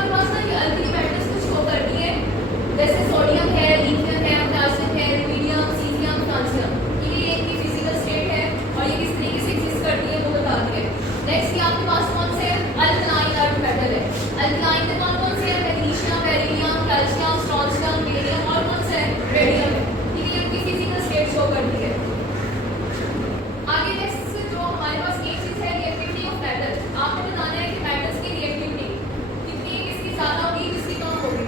आपके पास ना ये अल्कली मेटल्स कुछ शो करती है, जैसे सोडियम है, लिथियम है, पोटेशियम है, रुबिडियम, सीजियम, फ्रांसियम। ये इनकी फिजिकल स्टेट है और ये किस तरीके से एग्जिस्ट करती है वो बताती है। नेक्स्ट ये आपके पास कौन से अल्कलाइन अर्थ मेटल है। अल्कलाइन में कौन कौन से है? Magnesium, beryllium, calcium, strontium, barium और कौन सा है? रेडियम है। ठीक है, ये उनकी फिजिकल स्टेट शो करती है। आगे नेक्स्ट जो हमारे पास एक चीज है रिएक्टिविटी ऑफ मेटल। आपको बताना है कि मेटल्स की रिएक्टिविटी कितनी किसकी ज्यादा होगी, किसकी कम होगी।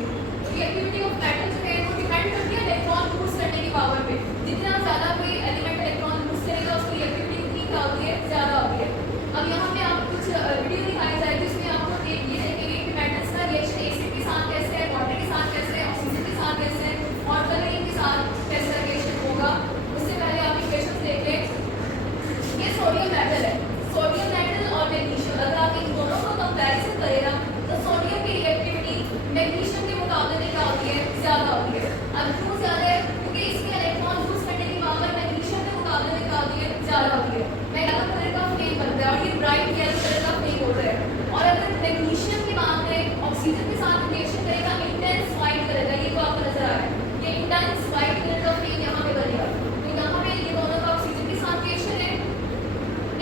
रिएक्टिविटी ऑफ मेटल जो है वो डिपेंड करती है इलेक्ट्रॉन मूव करने की पावर पे। जितना ज्यादा कोई एलिमेंट इलेक्ट्रॉन मूव करेगा उसकी रिएक्टिविटी कितनी क्या होती है? ज्यादा होती है। अब यहाँ पे आपको कुछ वीडियो दिखाई जाएगी जिसमें आपको ये देखेंगे कि मेटल्स का रिएक्शन एसिड के साथ कैसे है, वाटर के साथ कैसे है, ऑक्सीजन के साथ कैसे है और क्लोरीन के साथ कैसे रिएक्शन होगा। उससे पहले आप इक्वेशंस देख लें। ये सोडियम मेटल है, सोडियम मेटल और मैग्नीशियम। अगर आप इन दोनों को कंपैरिजन करें तो सोडियम की रिएक्टिविटी मैग्नीशियम के मुकाबले में क्या होती है? ज्यादा होती है। अब क्यों ज्यादा है? क्योंकि इसमें इलेक्ट्रॉन यूज करने की पावर मैग्नीशियम के मुकाबले में क्या होती है? ज्यादा होती है। येलो कलर का फ्लेम बनता है और ये ब्राइट येलो कलर का फ्लेम होता है। और अगर मैग्नीशियम की बात करें ऑक्सीजन के साथ रिएक्शन करेगा इंटेंस व्हाइट कलर का, ये तो आपको नजर आ रहा है, ये इंटेंस व्हाइट कलर का फ्लेम यहाँ पे बनेगा। तो यहाँ पे ये दोनों का ऑक्सीजन के साथ रिएक्शन है।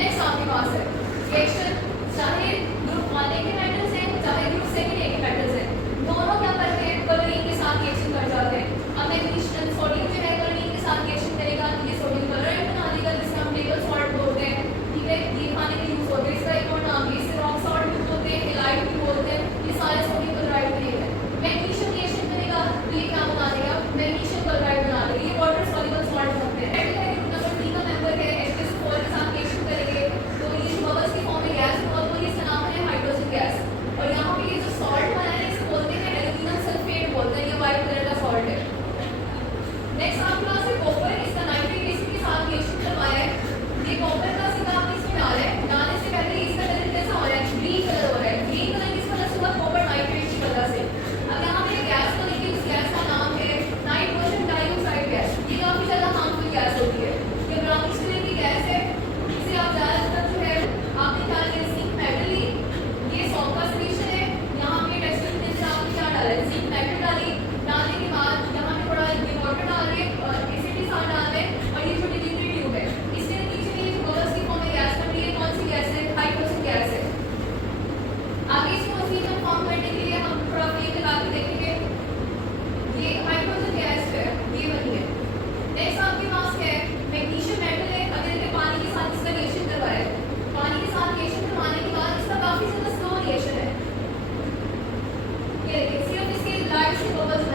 नेक्स्ट आपके पास है रिएक्शन, चाहे ग्रुप 1 के मेटल्स हैं चाहे ग्रुप 2 के मेटल्स हैं, दोनों क्या करते हैं? क्लोरीन के साथ रिएक्शन कर जाते हैं। अब मैग्नीशियम सोडियम जो है क्लोरीन के साथ रिएक्शन करेगा तो ये सोडियम क्लोराइड बना देगा जिसे हम टेबल सॉल्ट बोलते हैं। ठीक है, ये खाने में यूज होते हैं, इसका एक और नाम है, इसे रॉक सॉल्ट भी बोलते हैं, हेलाइट भी बोलते हैं। ये सारे सोडियम क्लोराइड बनेगा। मैग्नीशियम रिएक्शन करेगा तो ये क्या बना देगा? मैग्नीशियम क्लोराइड बना देगा। ये वाटर सॉल्युबल सॉल्ट होते हैं। नंबर 3 का मेंबर है H2SO4 के साथ रिएक्शन करेंगे तो ये बबल्स की फॉर्म में गैस होगा तो ये इसका नाम है हाइड्रोजन गैस। और यहाँ पे ये जो सॉल्ट बना है इसे बोलते हैं एल्यूमिनियम सल्फेट बोलते हैं, ये व्हाइट कलर का सॉल्ट है। नेक्स्ट आपके पास है कॉपर, इसका नाइट्रिक एसिड के साथ रिएक्शन करवाया है। ये कॉपर का सिक्का आपने इसमें डाला है, डालने से पहले इसका कलर कैसा हो रहा है? ग्रीन कलर हो रहा है। ग्रीन कलर किस वजह से हुआ? कॉपर नाइट्रेट की वजह से। अब यहाँ पे गैस को देखिए, उस गैस का नाम है नाइट्रोजन डाइऑक्साइड गैस। ये काफी ज्यादा हार्मफुल गैस होती है, ये ब्राउनिश कलर की गैस है। इसे आप ज्यादातर जो है आपने क्या लिया? जिंक मेटल ली, ये सॉल्ट का सॉल्यूशन है। यहाँ पे टेस्ट में से आपने क्या डाला है? जिंक मेटल डाली, डालने के बाद यहाँ पे थोड़ा ये वाटर डाल रहे और एसिड के साथ डाल रहे और ये छोटी न्यूट्री ट्यूब है। इसके नीचे ये जो बबल्स की फॉर्म में गैस बन रही है, कौन सी गैस है? हाइड्रोजन गैस है। आगे इसको ऑक्सीजन फॉर्म करने के लिए हम थोड़ा फ्लेम लगा के देखेंगे। ये हाइड्रोजन गैस है, ये बनी है। नेक्स्ट आपके पास है मैग्नीशियम मेटल है। अगर इसे पानी के साथ इसका रिएक्शन करवाया, पानी के साथ रिएक्शन करवाने के बाद इसका काफी ज्यादा स्लो रिएक्शन है। ये देखिए सिर्फ इसके लाइट से बबल्स